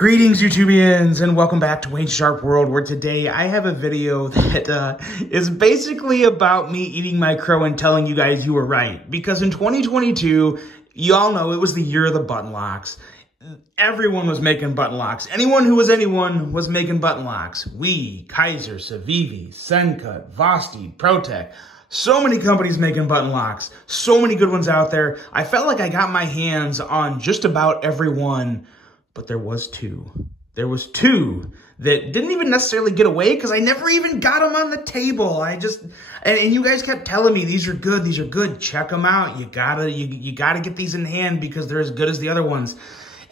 Greetings, YouTubians, and welcome back to Wayne's Sharp World, where today I have a video that is basically about me eating my crow and telling you guys you were right. Because in 2022, y'all know it was the year of the button locks. Everyone was making button locks. Anyone who was anyone was making button locks. We, Kaiser, Civivi, Sencut, Vosti, Protec. So many companies making button locks. So many good ones out there. I felt like I got my hands on just about every one. But there was two. There was two that didn't even necessarily get away because I never even got them on the table. And you guys kept telling me these are good. Check them out. You gotta get these in hand because they're as good as the other ones.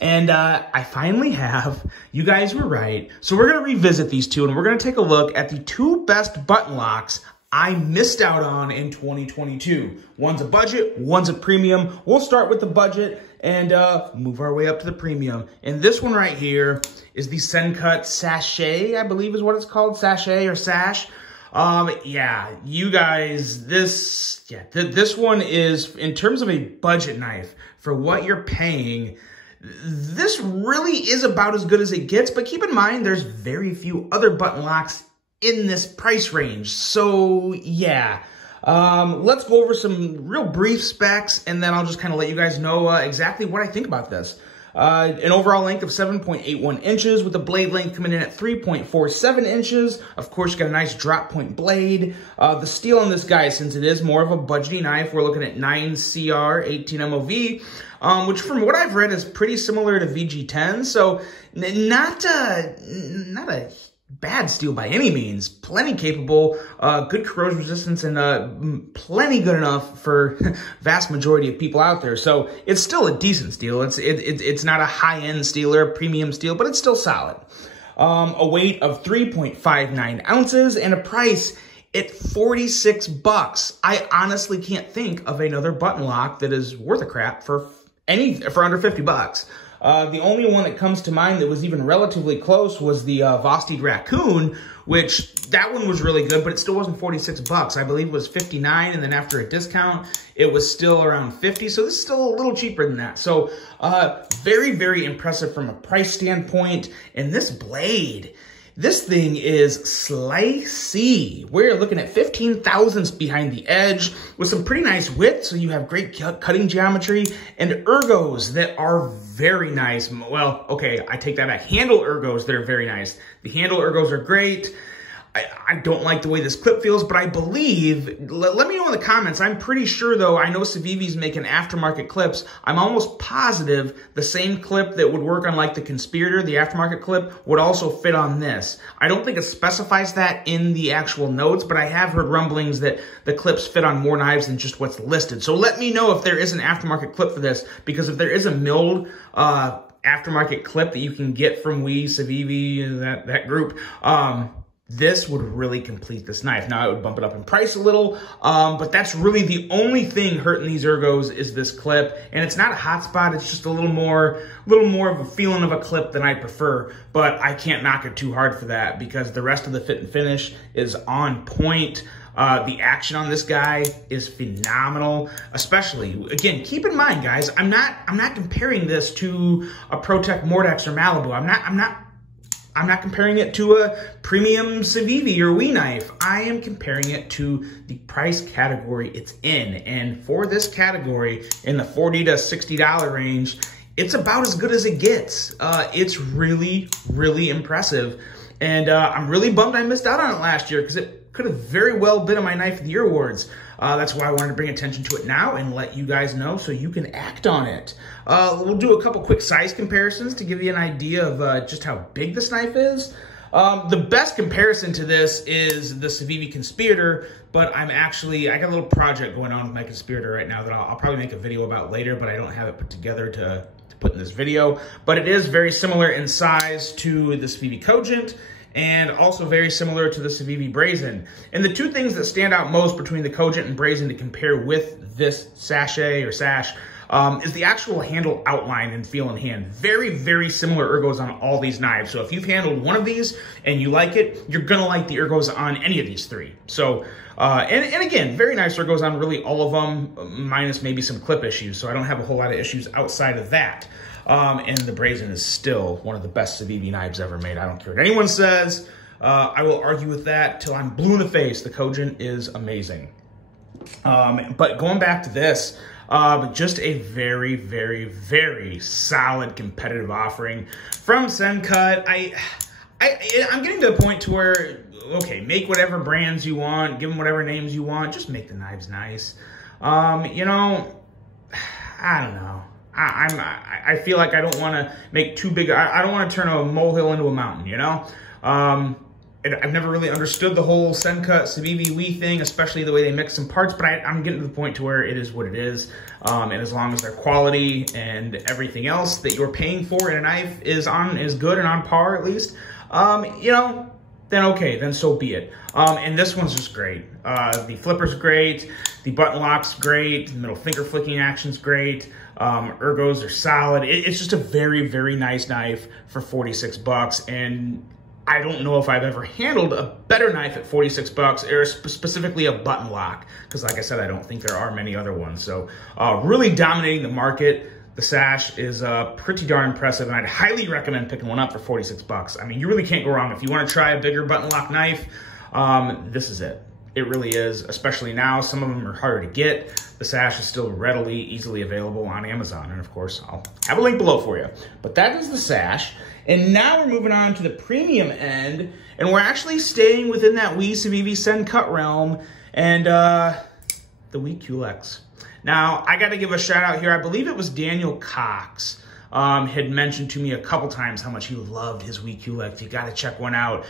And I finally have. You guys were right. So we're gonna revisit these two and we're gonna take a look at the two best button locks I missed out on in 2022. One's a budget, one's a premium. We'll start with the budget and move our way up to the premium. And this one right here is the Sencut Sachet, I believe is what it's called, Sachet or Sash. Yeah, you guys, this one is, in terms of a budget knife, for what you're paying, this really is about as good as it gets. But keep in mind, there's very few other button locks in this price range. So yeah, let's go over some real brief specs and then I'll just kind of let you guys know exactly what I think about this. An overall length of 7.81 inches with the blade length coming in at 3.47 inches. Of course, you got a nice drop point blade. The steel on this guy, since it is more of a budgety knife, we're looking at 9CR 18 MOV, which from what I've read is pretty similar to VG10. So not a bad steel by any means. Plenty capable, good corrosion resistance, and plenty good enough for vast majority of people out there. So it's still a decent steel. It's not a high-end steel or a premium steel, but it's still solid. A weight of 3.59 ounces and a price at 46 bucks. I honestly can't think of another button lock that is worth a crap for under 50 bucks. The only one that comes to mind that was even relatively close was the Vosti Raccoon, which that one was really good, but it still wasn't 46 bucks. I believe it was 59, and then after a discount, it was still around 50. So this is still a little cheaper than that. So very, very impressive from a price standpoint. And this blade, this thing is slicey. We're looking at 15 thousandths behind the edge with some pretty nice width, so you have great cutting geometry and ergos that are very nice. Well, okay, I take that back. Handle ergos that are very nice. The handle ergos are great. I don't like the way this clip feels, but I believe, let me know in the comments. I'm pretty sure, though, I know Civivi's making aftermarket clips. I'm almost positive the same clip that would work on, like, the Conspirator, the aftermarket clip, would also fit on this. I don't think it specifies that in the actual notes, but I have heard rumblings that the clips fit on more knives than just what's listed. So let me know if there is an aftermarket clip for this, because if there is a milled aftermarket clip that you can get from Civivi, that group, this would really complete this knife. Now, it would bump it up in price a little, but that's really the only thing hurting these ergos is this clip. And it's not a hot spot. It's just a little more of a feeling of a clip than I prefer. But I can't knock it too hard for that because the rest of the fit and finish is on point. The action on this guy is phenomenal, especially, again, keep in mind, guys, I'm not comparing this to a Protec Mordex or Malibu. I'm not comparing it to a premium Civivi or Wii knife. I am comparing it to the price category it's in. And for this category, in the $40 to $60 range, it's about as good as it gets. It's really, really impressive. And I'm really bummed I missed out on it last year because it could have very well been in my Knife of the Year awards. That's why I wanted to bring attention to it now and let you guys know so you can act on it. We'll do a couple quick size comparisons to give you an idea of just how big this knife is. The best comparison to this is the Civivi Conspirator, but I got a little project going on with my Conspirator right now that I'll probably make a video about later, but I don't have it put together to put in this video. But it is very similar in size to the Civivi Cogent, and also very similar to the Civivi Brazen. And the two things that stand out most between the Cogent and Brazen to compare with this Sachet or Sash is the actual handle outline and feel in hand. Very, very similar ergos on all these knives. So if you've handled one of these and you like it, you're gonna like the ergos on any of these three. So, and again, very nice ergos on really all of them, minus maybe some clip issues. So I don't have a whole lot of issues outside of that. And the Brazen is still one of the best Civivi knives ever made. I don't care what anyone says. I will argue with that till I'm blue in the face. The Kojin is amazing. But going back to this, just a very, very, very solid competitive offering from Sencut. I'm getting to the point to where, okay, make whatever brands you want, give them whatever names you want, just make the knives nice. You know, I don't know. I feel like I don't want to make too big. I don't want to turn a molehill into a mountain, you know? I've never really understood the whole Sencut Civivi Wii thing, especially the way they mix some parts, but I'm getting to the point to where it is what it is. And as long as their quality and everything else that you're paying for in a knife is good and on par at least, you know, then okay, then so be it. And this one's just great. The flipper's great, the button lock's great, the middle finger flicking action's great, ergos are solid. It's just a very, very nice knife for 46 bucks, and I don't know if I've ever handled a better knife at 46 bucks, or specifically a button lock, because like I said, I don't think there are many other ones. So really dominating the market. The sash is pretty darn impressive, and I'd highly recommend picking one up for 46 bucks. I mean, you really can't go wrong. If you want to try a bigger button lock knife, this is it. It really is, especially now. Some of them are harder to get. The sash is still readily, easily available on Amazon. And of course, I'll have a link below for you. But that is the sash. And now we're moving on to the premium end. And we're actually staying within that Wii Civivi Sencut realm. And the Wii QLEX. Now, I got to give a shout out here. I believe it was Daniel Cox had mentioned to me a couple times how much he loved his Wii QLEX. You got to check one out.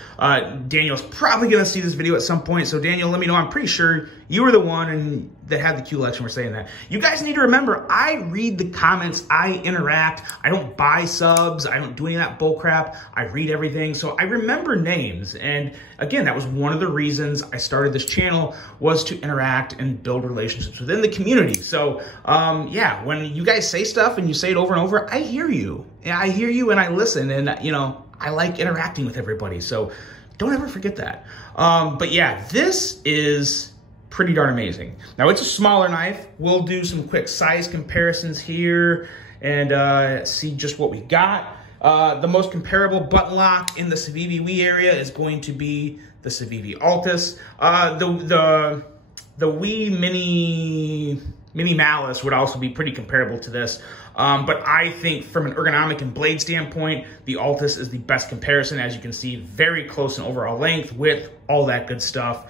Daniel's probably going to see this video at some point. So Daniel, let me know. I'm pretty sure you were the one that had the QLEX and were saying that. You guys need to remember, I read the comments. I interact. I don't buy subs. I don't do any of that bull crap. I read everything. So I remember names. And again, that was one of the reasons I started this channel, was to interact and build relationships within the community. So yeah, when you guys say stuff and you say it over and over, I hear you. Yeah, I hear you and I listen, and you know, I like interacting with everybody. So don't ever forget that. But yeah, this is pretty darn amazing. Now it's a smaller knife. We'll do some quick size comparisons here and see just what we got. The most comparable button lock in the Civivi Wii area is going to be the Civivi Altus. The Wii Mini Malice would also be pretty comparable to this. But I think from an ergonomic and blade standpoint, the Altus is the best comparison. As you can see, very close in overall length, width, all that good stuff.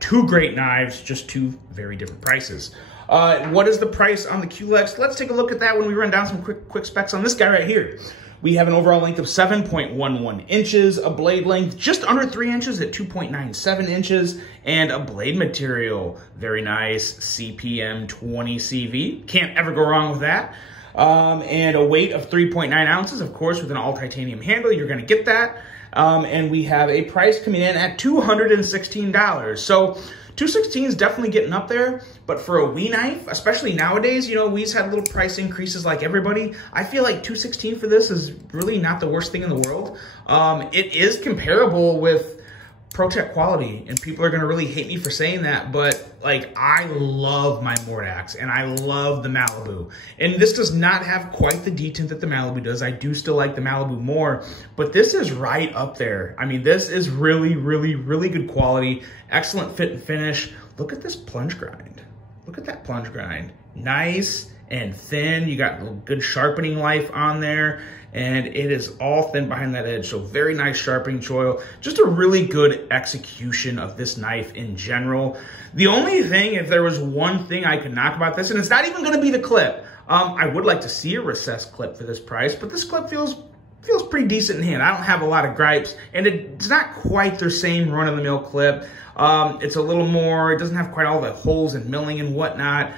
Two great knives, just two very different prices. What is the price on the QLEX? Let's take a look at that when we run down some quick specs on this guy right here. We have an overall length of 7.11 inches, a blade length just under 3 inches at 2.97 inches, and a blade material, very nice, CPM 20 CV. Can't ever go wrong with that. And a weight of 3.9 ounces, of course, with an all-titanium handle, you're going to get that. And we have a price coming in at $216. So $216 is definitely getting up there, but for a Wii knife, especially nowadays, you know, Wii's had little price increases like everybody. I feel like $216 for this is really not the worst thing in the world. It is comparable with ProTech quality, and people are going to really hate me for saying that, but like, I love my Mordax and I love the Malibu, and this does not have quite the detent that the Malibu does. I do still like the Malibu more, but this is right up there. I mean, this is really, really, really good quality, excellent fit and finish. Look at this plunge grind. Look at that plunge grind. Nice and thin. You got good sharpening life on there, and it is all thin behind that edge. So very nice sharpening choil. Just a really good execution of this knife in general. The only thing, if there was one thing I could knock about this, and it's not even gonna be the clip. I would like to see a recessed clip for this price, but this clip feels pretty decent in hand. I don't have a lot of gripes, and it's not quite their same run-of-the-mill clip. It's a little more, it doesn't have quite all the holes and milling and whatnot.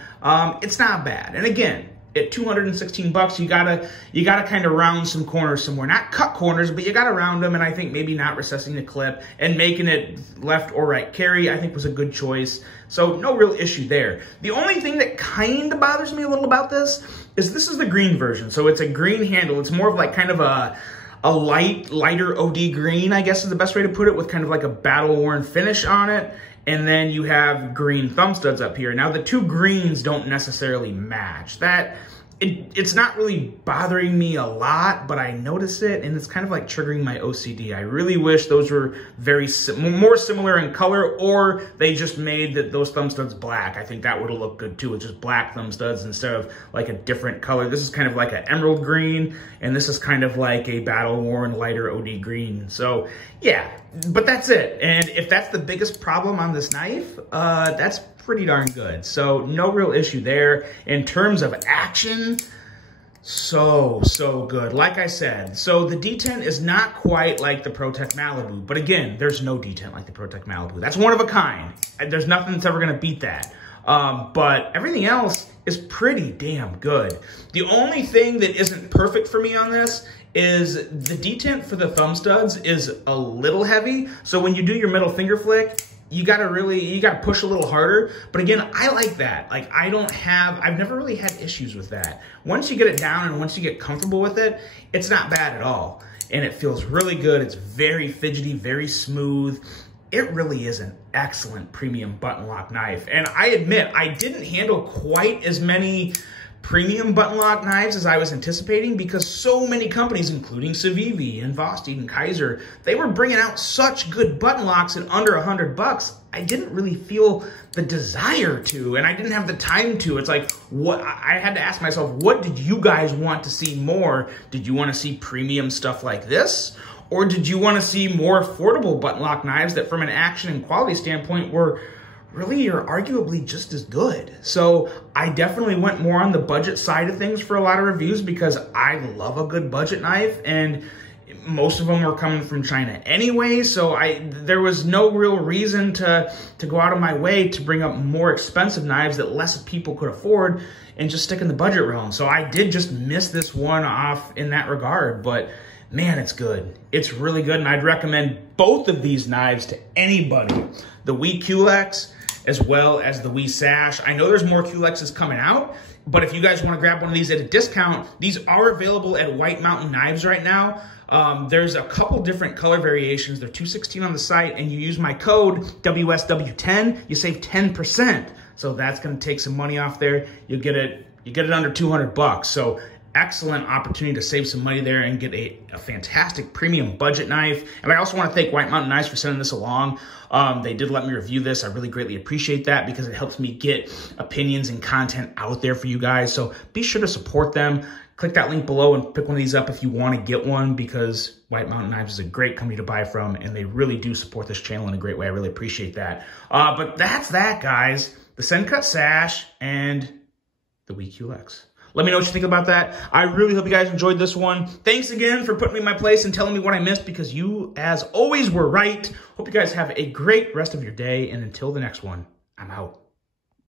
It's not bad. And again, at 216 bucks, you gotta kind of round some corners somewhere. Not cut corners, but you gotta round them, and I think maybe not recessing the clip and making it left or right carry, I think was a good choice. So no real issue there. The only thing that kind of bothers me a little about this is the green version. So it's a green handle. It's more of like kind of a lighter OD green, I guess is the best way to put it, with kind of like a battle-worn finish on it. And then you have green thumb studs up here. Now, the two greens don't necessarily match. That it's not really bothering me a lot, but I notice it, and it's kind of like triggering my OCD. I really wish those were more similar in color, or they just made those thumb studs black. I think that would have looked good too, with just black thumb studs instead of like a different color. This is kind of like an emerald green, and this is kind of like a battle-worn lighter OD green. So yeah, but that's it. And if that's the biggest problem on this knife, that's pretty darn good. So no real issue there. In terms of action, so good. Like I said, so the detent is not quite like the ProTech Malibu, but again, there's no detent like the ProTech Malibu. That's one of a kind. There's nothing that's ever gonna beat that. But everything else is pretty damn good. The only thing that isn't perfect for me on this is the detent for the thumb studs is a little heavy. So when you do your middle finger flick, you gotta push a little harder. But again, I like that. Like I've never really had issues with that. Once you get it down and once you get comfortable with it, it's not bad at all. And it feels really good. It's very fidgety, very smooth. It really is an excellent premium button lock knife. And I admit, I didn't handle quite as many premium button lock knives as I was anticipating, because so many companies, including Civivi and Vosteed and Kaiser, they were bringing out such good button locks at under $100. I didn't really feel the desire to, and I didn't have the time to. It's like, what I had to ask myself, what did you guys want to see more? Did you want to see premium stuff like this? Or did you want to see more affordable button lock knives that from an action and quality standpoint were really or arguably just as good? So I definitely went more on the budget side of things for a lot of reviews, because I love a good budget knife, and most of them were coming from China anyway, so there was no real reason to go out of my way to bring up more expensive knives that less people could afford and just stick in the budget realm. So I did just miss this one off in that regard, but man, it's good. It's really good, and I'd recommend both of these knives to anybody. The Wii QLEX as well as the Wii Sash. I know there's more QLEXs coming out, but if you guys want to grab one of these at a discount, these are available at White Mountain Knives right now. There's a couple different color variations. They're $216 on the site, and you use my code WSW10, you save 10%. So that's going to take some money off there. You get it under $200. So excellent opportunity to save some money there and get a fantastic premium budget knife. And I also want to thank White Mountain Knives for sending this along. They did let me review this. I really greatly appreciate that, because it helps me get opinions and content out there for you guys. So be sure to support them. Click that link below and pick one of these up if you want to get one, because White Mountain Knives is a great company to buy from, and they really do support this channel in a great way. I really appreciate that. But that's that, guys. The Sencut Sash and the Wii QLEX. Let me know what you think about that. I really hope you guys enjoyed this one. Thanks again for putting me in my place and telling me what I missed, because you, as always, were right. Hope you guys have a great rest of your day, and until the next one, I'm out.